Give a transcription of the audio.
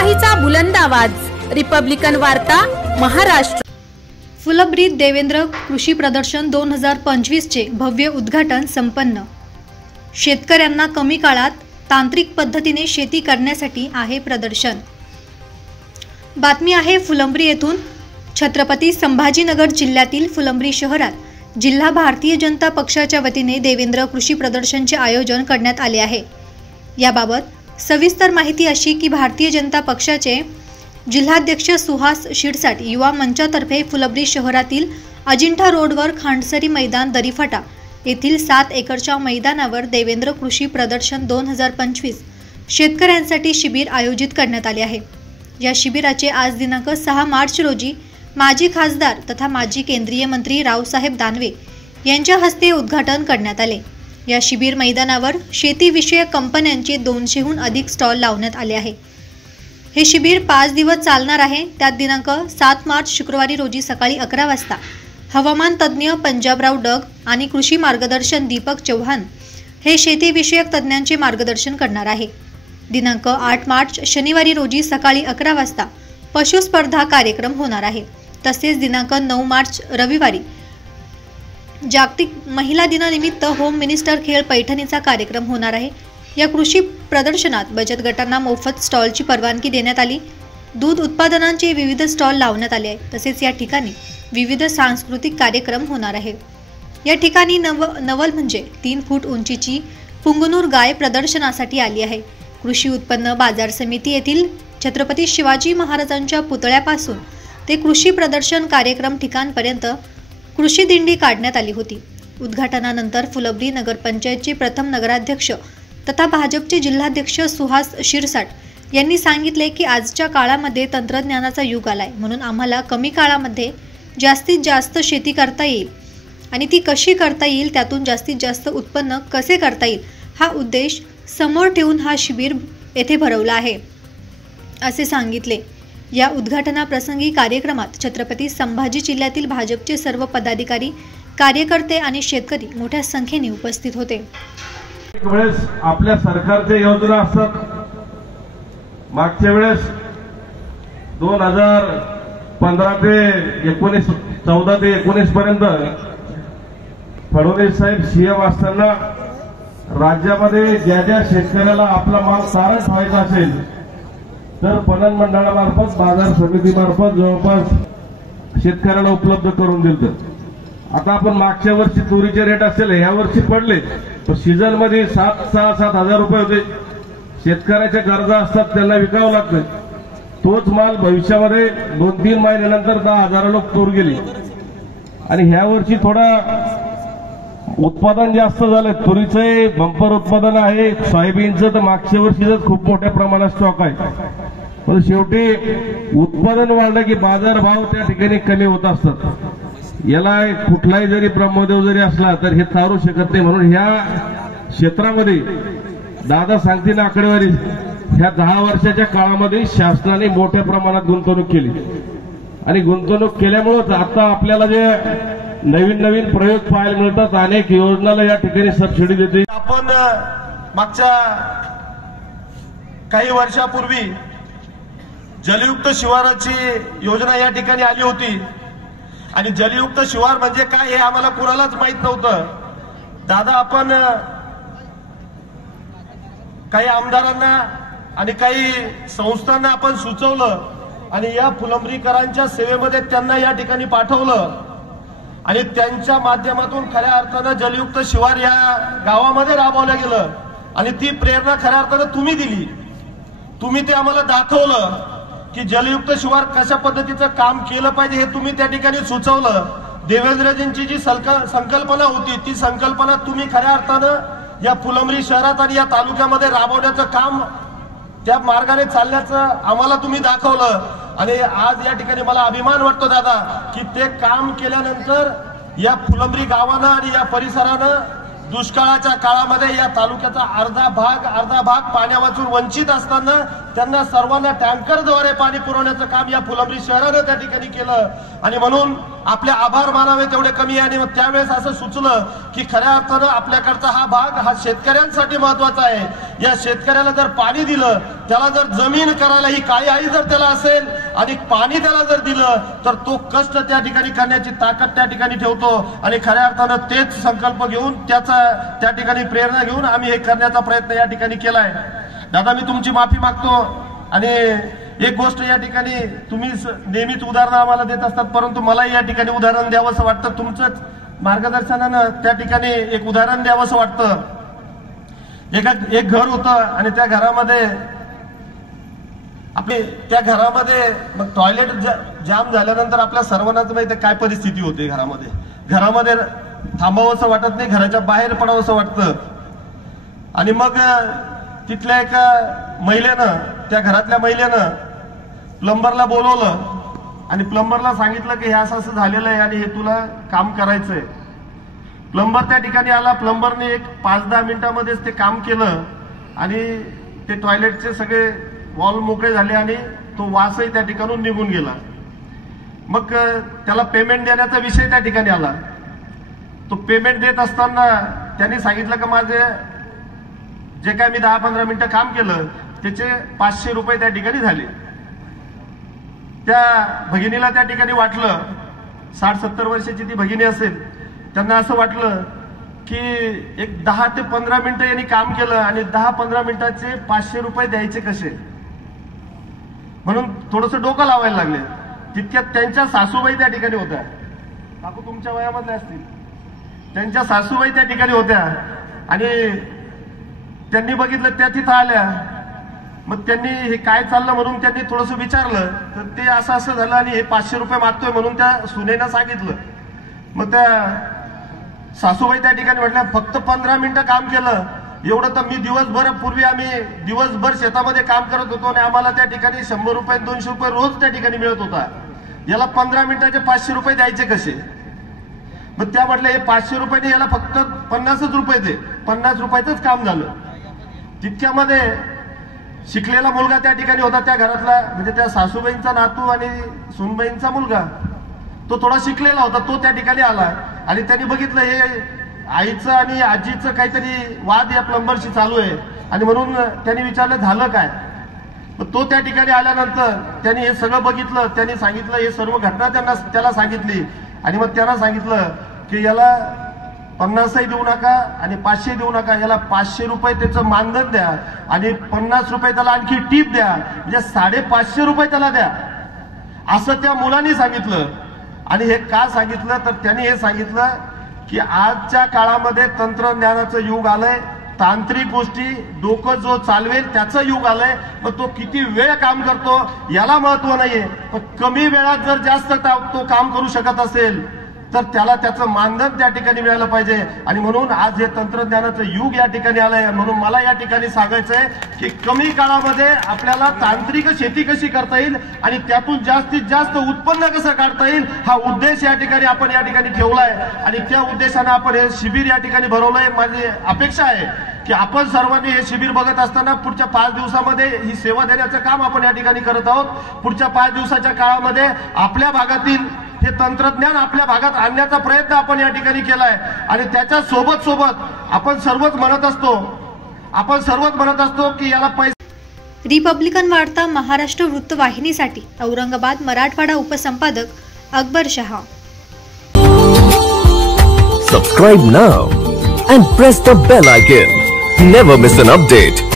लोकशाहीचा बुलंद आवाज, रिपब्लिकन वार्ता, महाराष्ट्र। फुलंब्रीत देवेंद्र कृषी प्रदर्शन 2025 चे भव्य उद्घाटन संपन्न। शेतकऱ्यांना कमी काळात तांत्रिक पद्धतीने शेती करण्यासाठी आहे प्रदर्शन। बातमी आहे फुलंब्री येथून। छत्रपती संभाजीनगर जिल्ह्यातील फुलंब्री शहरात जिल्हा भारतीय जनता पक्षाच्या वतीने देवेंद्र कृषी प्रदर्शनचे आयोजन करण्यात आले आहे। याबाबत सविस्तर माहिती अशी की भारतीय जनता पक्षाचे जिल्हाध्यक्ष सुहास शिरसाट युवा मंचातर्फे फुलंब्री शहरातील अजिंठा रोडवर खांडसरी मैदान दरीफाटा येथील 7 एकरच्या मैदानावर देवेंद्र कृषी प्रदर्शन 2025 शेतकऱ्यांसाठी शिबिर आयोजित करण्यात आले आहे। या शिबिराचे आज दिनांक 6 मार्च रोजी माजी खासदार तथा माजी केंद्रीय मंत्री रावसाहेब दानवे यांच्या हस्ते उद्घाटन करण्यात आले। या शिबिर मैदानावर शेतीविषयक कंपन्यांचे 200हून अधिक स्टॉल लावण्यात आले आहे। हे शिबिर 5 दिवस चालणार आहे। त्यात दिनांक 7 मार्च शुक्रवारी रोजी सकाळी 11 वाजता हवामान तज्ज्ञ पंजाबराव डग आणि कृषी मार्गदर्शन दीपक चव्हाण हे शेतीविषयक तज्ज्ञांचे मार्गदर्शन करणार आहे। दिनांक 8 मार्च शनिवारी रोजी सकाळी 11 वाजता पशु स्पर्धा कार्यक्रम होणार आहे। तसेच दिनांक 9 मार्च रविवारी जागतिक महिला दिनानिमित्त होम मिनिस्टर खेळ पैठणीचा कार्यक्रम होणार आहे। या कृषी प्रदर्शनात बचत गटांना मोफत स्टॉलची परवानगी देण्यात आली। दूध उत्पादनांचे विविध स्टॉल लावण्यात आले आहेत। तसेच या ठिकाणी विविध सांस्कृतिक कार्यक्रम होणार आहे। या ठिकाणी नवल म्हणजे 3 फूट उंचीची पुंगनूर गाय प्रदर्शनासाठी आली आहे। कृषी उत्पन्न बाजार समिती येथील छत्रपती शिवाजी महाराजांच्या पुतळ्यापासून ते कृषी प्रदर्शन कार्यक्रम ठिकाणपर्यंत कृषी दिंडी काढण्यात आली होती। उद्घाटनानंतर फुलंब्री नगरपंचायतचे प्रथम नगराध्यक्ष तथा भाजपचे जिल्हाध्यक्ष सुहास शिरसाट यांनी सांगितले की आजच्या काळामध्ये तंत्रज्ञानाचा युग आलाय, म्हणून आम्हाला कमी काळामध्ये जास्तीत जास्त शेती करता येईल आणि ती कशी करता येईल, त्यातून जास्तीत जास्त उत्पन्न कसे करता येईल हा उद्देश समोर ठेवून हा शिबिर येथे भरवला आहे असे सांगितले। या उद्घाटनाप्रसंगी कार्यक्रमात छत्रपती संभाजी जिल्ह्यातील भाजपचे सर्व पदाधिकारी, कार्यकर्ते आणि शेतकरी मोठ्या संख्येने उपस्थित होते। वेळेस आपल्या सरकारच्या योजना असतात। मागच्या वेळेस 2015 ते 14 ते 19 पर्यंत फडणवीस साहेब सीएम असताना राज्यामध्ये ज्या ज्या शेतकऱ्याला आपला माल सारं ठेवायचा असेल तर पणन मंडळामार्फत बाजार समितीमार्फत जवळपास शेतकऱ्याला उपलब्ध करून दिलं। आता आपण मागच्या वर्षी तुरीचे रेट असेल ह्या वर्षी पडले, पण सीझन मध्ये 7,000 रुपये होते। शेतकऱ्याच्या गरजा असतात, त्यांना विकावं लागतं। तोच माल भविष्यामध्ये 2-3 महिन्यानंतर 10,000 लोक तूर गेली आणि ह्या वर्षी थोडा उत्पादन जास्त झालं। तुरीचे बंपर उत्पादन आहे, सोयाबीनचं तर मागच्या वर्षीच खूप मोठ्या प्रमाणात स्टॉक आहे। पण शेवटी उत्पादन वाढलं की बाजारभाव त्या ठिकाणी कमी होत असतात। याला कुठलाही जरी ब्रह्मदेव जरी असला तर हे तारू शकत नाही। म्हणून ह्या क्षेत्रामध्ये दादा सांगतील आकडेवारी, ह्या 10 वर्षाच्या काळामध्ये शासनाने मोठ्या प्रमाणात गुंतवणूक केली आणि गुंतवणूक केल्यामुळे आता आपल्याला जे नवीन प्रयोग पाहायला मिळतात। अनेक योजनाला या ठिकाणी सबसिडी देते। आपण मागच्या काही वर्षापूर्वी जलयुक्त शिवाराची योजना या ठिकाणी आली होती आणि जलयुक्त शिवार म्हणजे काय हे आम्हाला कुणालाच माहित नव्हतं। दादा आपण काही आमदारांना आणि काही संस्थांना आपण सुचवलं आणि या फुलंब्रीकरांच्या सेवेमध्ये त्यांना या ठिकाणी पाठवलं आणि त्यांच्या माध्यमातून खऱ्या अर्थानं जलयुक्त शिवार या गावामध्ये राबवलं गेलं आणि ती प्रेरणा खऱ्या अर्थानं तुम्ही दिली। तुम्ही ते आम्हाला दाखवलं की जलयुक्त शिवार कशा पद्धतीचं काम केलं पाहिजे हे तुम्ही त्या ठिकाणी सुचवलं। देवेंद्रजींची जी संकल्पना होती ती संकल्पना तुम्ही खऱ्या अर्थानं या फुलंब्री शहरात आणि या तालुक्यामध्ये राबवण्याचं काम, त्या मार्गाने चालण्याचं आम्हाला तुम्ही दाखवलं आणि आज या ठिकाणी मला अभिमान वाटतो दादा की ते काम केल्यानंतर या फुलंब्री गावानं आणि या परिसरानं दुष्काळाच्या काळामध्ये या तालुक्याचा अर्धा भाग पाण्यावाचून वंचित असताना त्यांना सर्वांना टँकरद्वारे पाणी पुरवण्याचं काम या फुलंब्री शहरानं त्या ठिकाणी केलं आणि म्हणून आपले आभार मानावे तेवढे कमी आहे. आणि मग त्यावेळेस असं सुचलं की खऱ्या अर्थानं आपल्याकडचा हा भाग हा शेतकऱ्यांसाठी महत्वाचा आहे. या शेतकऱ्याला जर पाणी दिलं, त्याला जर जमीन करायला ही काळी आई जर त्याला असेल आणि पाणी त्याला जर दिलं तर तो कष्ट त्या ठिकाणी करण्याची ताकद त्या ठिकाणी ठेवतो. आणि खऱ्या अर्थानं तेच संकल्प घेऊन त्या ठिकाणी प्रेरणा घेऊन आम्ही हे करण्याचा प्रयत्न या ठिकाणी केलाय. दादा, मी तुमची माफी मागतो. आणि एक गोष्ट या ठिकाणी, तुम्ही नेहमीच उदाहरणं आम्हाला देत असतात, परंतु मला या ठिकाणी उदाहरण द्यावं असं वाटतं. तुमचंच मार्गदर्शनानं त्या ठिकाणी एक उदाहरण द्यावं असं वाटतं. एक घर होतं आणि त्या घरामध्ये मग टॉयलेट जाम झाल्यानंतर आपल्या सर्वांनाच माहिती काय परिस्थिती होते. घरामध्ये थांबावंसं वाटत नाही, घराच्या बाहेर पडावंसं वाटतं. आणि मग तिथल्या एका महिलेनं, त्या घरातल्या महिलेनं प्लंबरला बोलवलं आणि प्लंबरला सांगितलं की हे असं असं झालेलं आहे आणि हे तुला काम करायचंय. प्लंबर त्या ठिकाणी आला. प्लंबरने एक 5-10 मिनिटांमध्येच ते काम केलं आणि ते टॉयलेटचे सगळे वॉल मोकळे झाले आणि तो वासही त्या ठिकाणून निघून गेला. मग त्याला पेमेंट देण्याचा विषय त्या ठिकाणी आला. तो पेमेंट देत असताना त्यांनी सांगितलं की माझे जे काय मी 10-15 मिनिटं काम केलं त्याचे 500 रुपये त्या ठिकाणी झाले. त्या भगिनीला त्या ठिकाणी वाटलं, 60-70 वर्षाची ती भगिनी असेल, त्यांना असं वाटलं की एक 10 ते 15 मिनिटं यांनी काम केलं आणि 10-15 मिनिटाचे 500 रुपये द्यायचे कसे, म्हणून थोडंसं डोकं लावायला लागले. तितक्यात त्यांच्या सासूबाई त्या ठिकाणी होत्या. काकू तुमच्या वयामधल्या असतील. त्यांच्या सासूबाई त्या ठिकाणी होत्या आणि त्यांनी बघितलं, त्या तिथं आल्या. मग त्यांनी हे काय चाललं म्हणून त्यांनी थोडंसं विचारलं तर ते असं असं झालं आणि हे 500 रुपये मागतोय म्हणून त्या सुनेनं सांगितलं. मग त्या सासूबाई त्या ठिकाणी म्हटल्या, फक्त 15 मिनिटं काम केलं एवढं तर मी दिवसभरापूर्वी आम्ही दिवसभर शेतामध्ये काम करत होतो आणि आम्हाला त्या ठिकाणी 100 रुपये 200 रुपये रोज त्या ठिकाणी मिळत होता. याला 15 मिनिटाचे 500 रुपये द्यायचे कसे. मग त्या म्हटल्या, हे 500 रुपयाने याला फक्त 50 रुपये दे. 50 रुपयाचंच काम झालं. तितक्यामध्ये शिकलेला मुलगा त्या ठिकाणी होता त्या घरातला, म्हणजे त्या सासूबाईंचा नातू आणि सुनबाईंचा मुलगा. तो थोडा शिकलेला होता. तो त्या ठिकाणी आला आणि त्यांनी बघितलं हे आईचं आणि आजीचं काहीतरी वाद या प्लंबरशी चालू आहे आणि म्हणून त्यांनी विचारलं झालं काय. तो त्या ठिकाणी आल्यानंतर त्यांनी हे सगळं बघितलं. त्यांनी सांगितलं, हे सर्व घटना त्याला सांगितली आणि मग त्यांना सांगितलं की याला 50ही देऊ नका आणि 500 देऊ नका, याला 500 रुपये त्याचं मानधन द्या आणि 50 रुपये त्याला आणखी टीप द्या, म्हणजे 550 रुपये त्याला द्या, असं त्या मुलांनी सांगितलं. आणि हे का सांगितलं तर त्यांनी हे सांगितलं की आजच्या काळामध्ये तंत्रज्ञानाचं युग आलंय, तांत्रिक गोष्टी डोकं जो चालवेल त्याचं युग आलंय. मग तो किती वेळ काम करतो याला महत्व नाहीये, पण कमी वेळात जर जास्त तो काम करू शकत असेल तर त्याला त्याचं मानधन त्या ठिकाणी मिळालं पाहिजे. आणि म्हणून आज हे तंत्रज्ञानाचं युग या ठिकाणी आलंय. म्हणून मला या ठिकाणी सांगायचंय की कमी काळामध्ये आपल्याला तांत्रिक शेती कशी करता येईल आणि त्यातून जास्तीत जास्त उत्पन्न कसं काढता येईल हा उद्देश या ठिकाणी आपण या ठिकाणी ठेवलाय आणि त्या उद्देशाने आपण हे शिबिर या ठिकाणी भरवलंय. माझी अपेक्षा आहे की आपण सर्वांनी हे शिबिर बघत असताना पुढच्या 5 दिवसामध्ये ही सेवा देण्याचं काम आपण या ठिकाणी करत आहोत. पुढच्या 5 दिवसाच्या काळामध्ये आपल्या भागातील हे तंत्रज्ञान आपल्या भागात आणण्याचा प्रयत्न आपण या ठिकाणी केलाय आणि त्याच्या सोबत आपण सर्वच म्हणत असतो की याला पैसे. रिपब्लिकन वार्ता Maharashtra वृत्तवाहिनीसाठी Aurangabad Marathwada उपसंपादक Akbar Shah. Subscribe now and press the bell icon. Never miss an update.